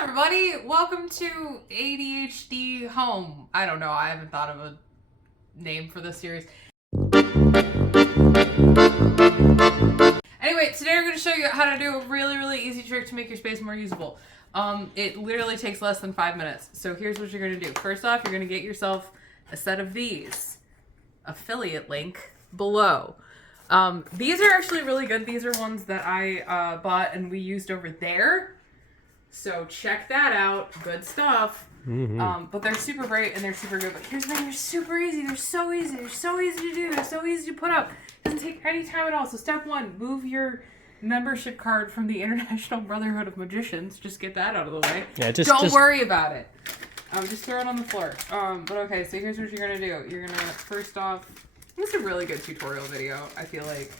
Hello everybody, welcome to ADHD Home. I don't know, I haven't thought of a name for this series. Anyway, today we're going to show you how to do a really easy trick to make your space more usable. It literally takes less than 5 minutes. So here's what you're going to do. First off, you're going to get yourself a set of these. Affiliate link below. These are actually really good. These are ones that I bought and we used over there. So check that out. Good stuff. Mm-hmm. But they're super bright and they're super good. But here's the thing, they're super easy. They're so easy. They're so easy to do. They're so easy to put up. It doesn't take any time at all. So step one, move your membership card from the International Brotherhood of Magicians. Just get that out of the way. Yeah, Don't worry about it. Just throw it on the floor. But okay, so here's what you're going to do. You're going to, first off, this is a really good tutorial video. I feel like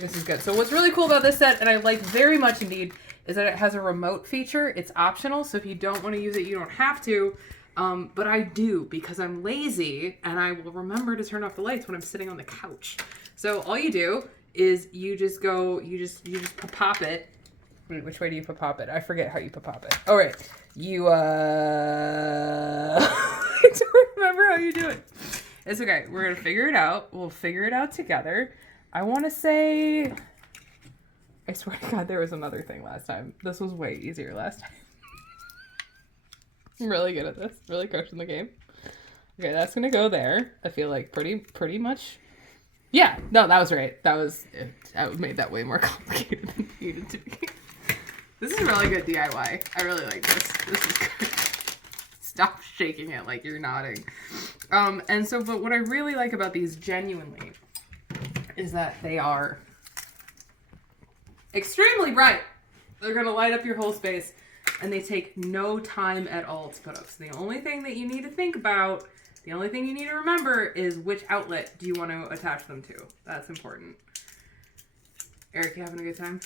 this is good. So what's really cool about this set, and I like very much indeed, is that it has a remote feature. It's optional, so if you don't want to use it, you don't have to. But I do, because I'm lazy, and I will remember to turn off the lights when I'm sitting on the couch. So all you do is you just pop it. Wait, which way do you pop it? I forget how you pop it. Oh, right. You, I don't remember how you do it. It's okay. We're going to figure it out. We'll figure it out together. I want to say... I swear to God, there was another thing last time. This was way easier last time. I'm really good at this. Really crushing the game. Okay, that's going to go there. I feel like pretty much. Yeah, no, that was right. I made that way more complicated than it needed to be. This is a really good DIY. I really like this. This is good. Stop shaking it like you're nodding. But what I really like about these genuinely is that they are extremely bright. They're going to light up your whole space, and they take no time at all to put up. So the only thing that you need to think about, the only thing you need to remember is which outlet do you want to attach them to. That's important. Eric, you having a good time?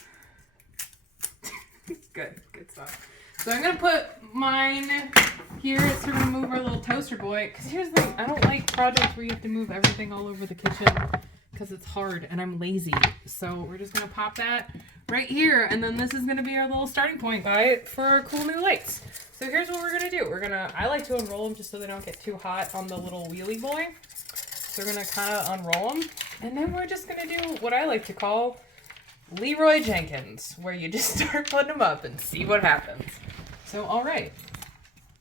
Good stuff. So I'm going to put mine here. So we're going to move our little toaster boy. Because here's the thing. I don't like projects where you have to move everything all over the kitchen because it's hard and I'm lazy. So we're just going to pop that right here. And then this is going to be our little starting point for our cool new lights. So here's what we're going to do. I like to unroll them just so they don't get too hot on the little wheelie boy. So we're going to kind of unroll them. And then we're just going to do what I like to call Leroy Jenkins, where you just start putting them up and see what happens. So, all right,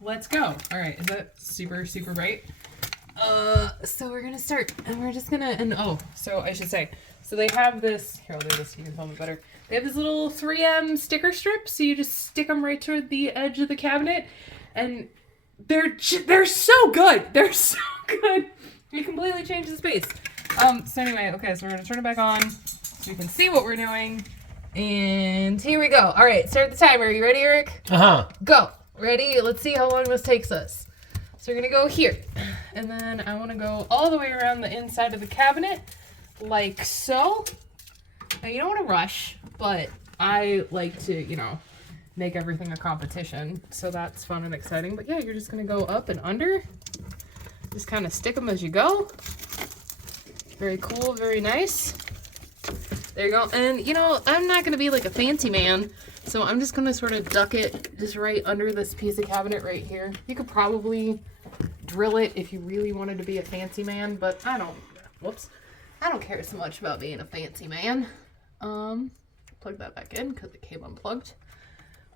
let's go. All right, is that super bright? So we're gonna start, and we're just gonna, so I should say, so they have this, here, I'll do this so you can film it better. They have this little 3M sticker strip, so you just stick them right toward the edge of the cabinet, and they're so good. They're so good. You completely change the space. So anyway, okay, so we're gonna turn it back on so you can see what we're doing. And here we go. All right, start the timer. You ready, Eric? Uh-huh. Go. Ready? Let's see how long this takes us. So we're going to go here. And then I want to go all the way around the inside of the cabinet, like so. Now, you don't want to rush, but I like to, make everything a competition. So that's fun and exciting. But yeah, you're just going to go up and under. Just kind of stick them as you go. Very cool, very nice. There you go. And, I'm not going to be like a fancy man, so I'm just going to sort of duck it just right under this piece of cabinet right here. You could probably drill it if you really wanted to be a fancy man, but I don't care so much about being a fancy man. Plug that back in because it came unplugged,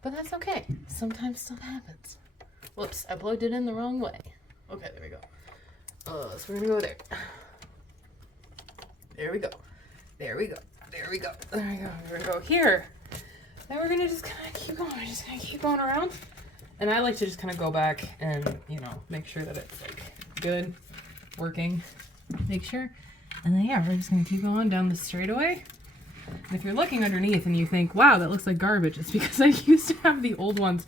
but that's okay. Sometimes stuff happens. Whoops, I plugged it in the wrong way. Okay, there we go. So we're going to go there. There we go. There we go. There we go. There we go. We're gonna go here. Then we're gonna just kind of keep going. We're just gonna keep going around. And I like to just kind of go back and, make sure that it's like good, working. Make sure. And then, yeah, we're just gonna keep going down the straightaway. And if you're looking underneath and you think, wow, that looks like garbage, it's because I used to have the old ones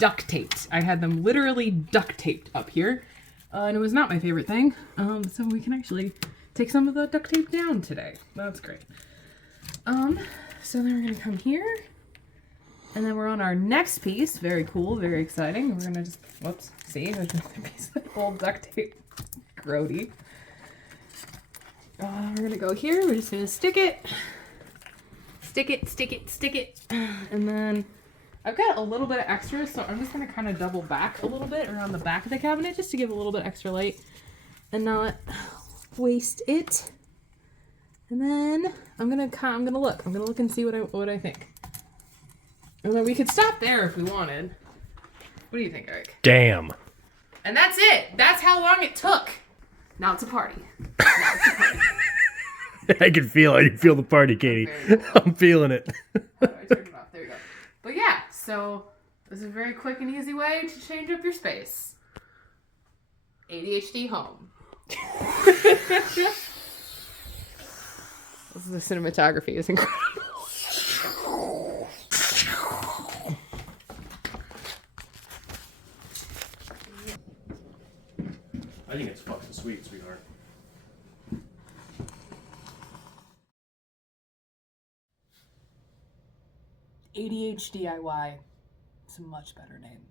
duct taped. I had them literally duct taped up here. And it was not my favorite thing. So we can actually take some of the duct tape down today. That's great. So then we're gonna come here, and then we're on our next piece. Very cool, very exciting. We're gonna just, whoops, see, there's another piece of old duct tape. Grody. We're gonna go here. We're just gonna stick it, and then I've got a little bit of extra, so I'm just going to kind of double back a little bit around the back of the cabinet just to give a little bit extra light and not waste it. And then I'm gonna look and see what I think. And then we could stop there if we wanted. What do you think, Eric? Damn. And that's it. That's how long it took. Now it's a party. I can feel it. You feel the party, Katie. I'm feeling it. Oh, I turned it off. There we go. But yeah, so this is a very quick and easy way to change up your space. ADHD home. The cinematography is incredible. I think it's fucking sweet, sweetheart. ADHD-IY. It's a much better name.